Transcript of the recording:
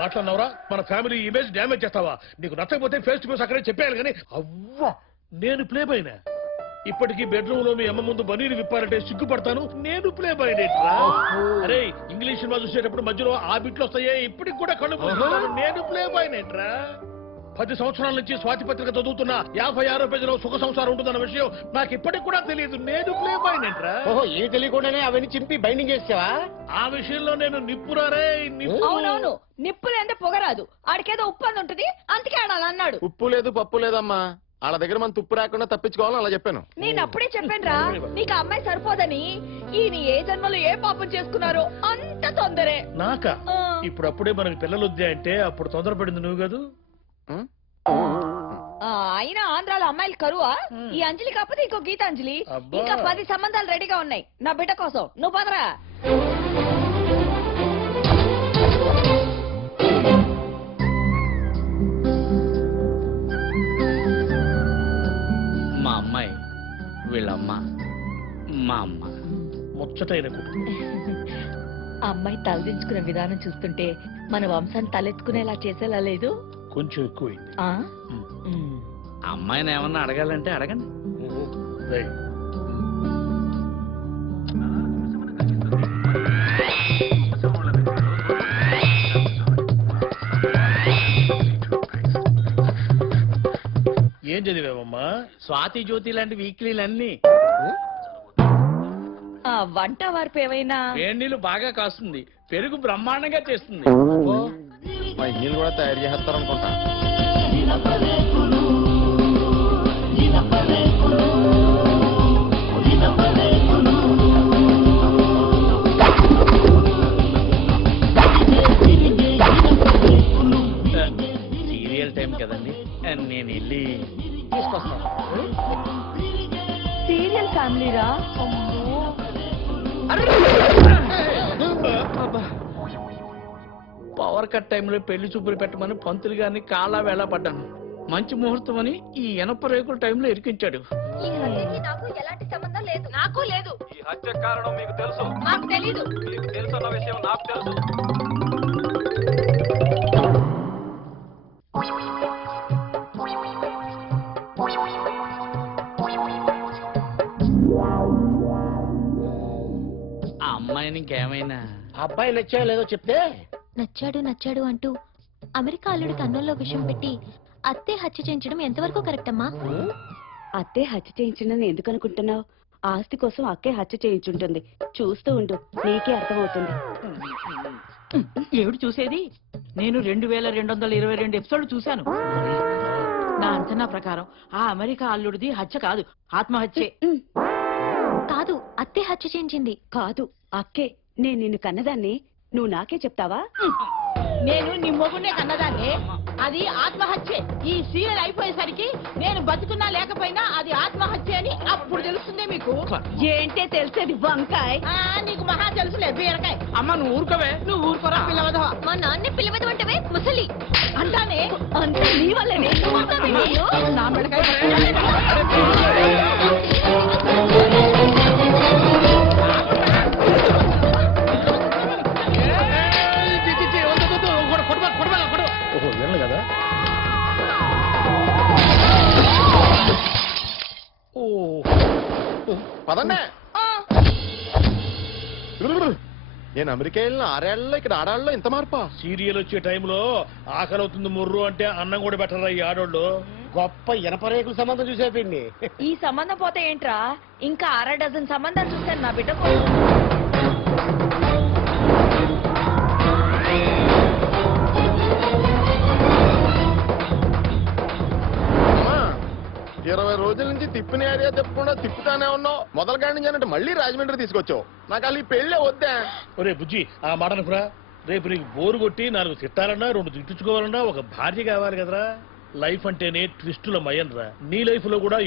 మాట్లాడినవరా? మన family image damage చేస్తావా? నీకు నచ్చకపోతే ఫేస్ టు ఫేస్ అక్కడే చెప్పేయాలి కానీ అవ్వా నేను ప్లే బాయ్నా? ఇప్పటికీ బెడ్రూమ్ లో మీ అమ్మ ముందు బనీలు విప్పారంటే సిగ్గుపడతాను. నేను ప్లే బాయ్నేట్రా? అరే ఇంగ్లీష్ సినిమా చూసేటప్పుడు మధ్యలో ఆ బిట్లు వస్తాయే, ఇప్పటికి కూడా కళ్ళు మూసుకుంటాను. నేను ప్లే బాయ్నేట్రా? 10 సంవత్సరాల నుంచి స్వాతి పత్రిక చదువుతున్నా 56వ పేజీలో సుఖ సంసారం ఉంటుందన్న విషయం నాకు ఇప్పటికి కూడా తెలియదు. నేను ప్లే బాయ్నేట్రా? ఓహో, ఏం తెలియకుండానే అవన్నీ చింపి బైండింగ్ చేసావా? ఆ విషయంలో నేను నిప్పురారే నిప్పు. అవునవును, నిప్పులు అంటే పొగరాదు. ఆడికేదో ఉప్పు అని ఉంటుంది, అందుకే ఆడాలి అన్నాడు. ఉప్పు లేదు పప్పు లేదమ్మా, వాళ్ళ దగ్గర మనం తుప్పు రాకుండా తప్పించుకోవాలని అలా చెప్పాను. నేను అప్పుడే చెప్పానురా, నీకు ఆ అమ్మాయి సరిపోదని. ఈయన ఏ జన్మలో ఏ పాపం చేసుకున్నారో అంత తొందరే. నాకా? ఇప్పుడప్పుడే మనకి పిల్లలు వద్దా అంటే అప్పుడు తొందరపడింది నువ్వు కాదు. అయినా ఆంధ్రాలో అమ్మాయిలు కరువా? ఈ అంజలి కాకపోతే ఇంకో గీతాంజలి. ఇంకా 10 సంబంధాలు రెడీగా ఉన్నాయి నా బిడ్డ కోసం. నువ్వు పదరా. మా అమ్మాయి వీళ్ళమ్మ మా అమ్మ. ముచ్చటైన కుటుంబం. అమ్మాయి తలదించుకునే విధానం చూస్తుంటే మన వంశాన్ని తలెత్తుకునేలా చేసేలా లేదు? కొంచెం ఎక్కువైంది. అమ్మాయిని ఏమన్నా అడగాలంటే అడగండి. ఏం చదివావమ్మా? స్వాతి జ్యోతి లాంటి వీక్లీలన్నీ. వంట వార్పు ఏమైనా? వేడి నీళ్ళు బాగా కాస్తుంది, పెరుగు బ్రహ్మాండంగా చేస్తుంది. నీళ్ళు కూడా తయారు చేస్తారు అనుకుంటా. సీరియల్ టైం కదండి, నేను వెళ్ళి తీసుకొస్తాను. సీరియల్ ఫ్యామిలీరా? పవర్ కట్ టైంలో పెళ్లి చూపులు పెట్టమని పంతులు గారిని కాళ్ళ వేళ పడ్డాను. మంచి ముహూర్తం అని ఈ ఎనప రేకుల టైంలో ఇరికించాడు. నాకు ఎలాంటి సంబంధం లేదు. నాకు లేదు. ఈ హత్య కారణం మీకు తెలుసు? నాకు తెలీదు. మీకు తెలుసన్న విషయం నాకు తెలుసు. ఆ అమ్మాయిని ఇంకేమైనా? అబ్బాయి నచ్చా లేదో చెప్తే. నచ్చాడు అంటూ అమెరికా అల్లుడి కన్నుల్లో విషయం పెట్టి అత్తే హత్య చేయించడం ఎంతవరకు కరెక్ట్ అమ్మా? అత్తే హత్య చేయించిందని ఎందుకు అనుకుంటున్నావు? ఆస్తి కోసం అక్కే హత్య చేయించుంటుంది. చూస్తూ ఉండు, నీకే అర్థమవుతుంది. ఏమిటి చూసేది? నేను 2222 ఎపిసోడ్లు చూశాను. నా అంచనా ప్రకారం ఆ అమెరికా అల్లుడిది హత్య కాదు, ఆత్మహత్యే. కాదు, అత్తే హత్య చేయించింది. కాదు, అక్కే. నేను నిన్ను కన్నదాన్ని, నువ్వు నాకే చెప్తావా? నేను నీ మొగునే కన్నదాన్ని. అది ఆత్మహత్యే. ఈ సీరియల్ అయిపోయేసరికి నేను బతుకున్నా లేకపోయినా అది ఆత్మహత్య అని అప్పుడు తెలుస్తుంది మీకు. ఏంటే తెలిసేది వంకాయ్? నీకు మహా తెలుసులే బీరకాయ. అమ్మ నువ్వు ఊరుకోవే. నువ్వు ఊరుకోరా పిల్లవదవా. మా నాన్న పిల్లవదంటవే ముసలి. అంటానే అంతా నీ వల్లనే. నా మెడకాయ కదా. పదండి. నేను అమెరికా వెళ్ళిన 6 ఏళ్లలో ఇక్కడ ఆడాళ్ళలో ఇంత మార్పా? సీరియల్ వచ్చే టైంలో ఆకలి అవుతుంది ముర్రు అంటే అన్నం కూడా పెట్టరా ఈ ఆడోళ్ళు. గొప్ప ఎనపరేకుల సంబంధం చూసేపోయింది. ఈ సంబంధం పోతే ఏంట్రా, ఇంకా 6 డజన్ సంబంధాలు చూశాను నా బిడ్డ కోసం. 20 రోజుల నుంచి తిప్పిన ఏరియా తిప్పకుండా తిప్పుతానే ఉన్నావు. మొదలు కాడి నుంచి అంటే మళ్ళీ రాజమండ్రి తీసుకొచ్చావు. నాకు అలా ఈ పెళ్ళే వద్దా? ఒరే బుజ్జి, ఆ మాట అనుకురా. రేపు నీకు బోరు కొట్టి 4 తిట్టాలన్నా 2 తిట్టించుకోవాలన్నా ఒక భార్య కావాలి కదరా. లైఫ్ అంటేనే ట్విస్టుల మయం రా. నీ లైఫ్ లో కూడా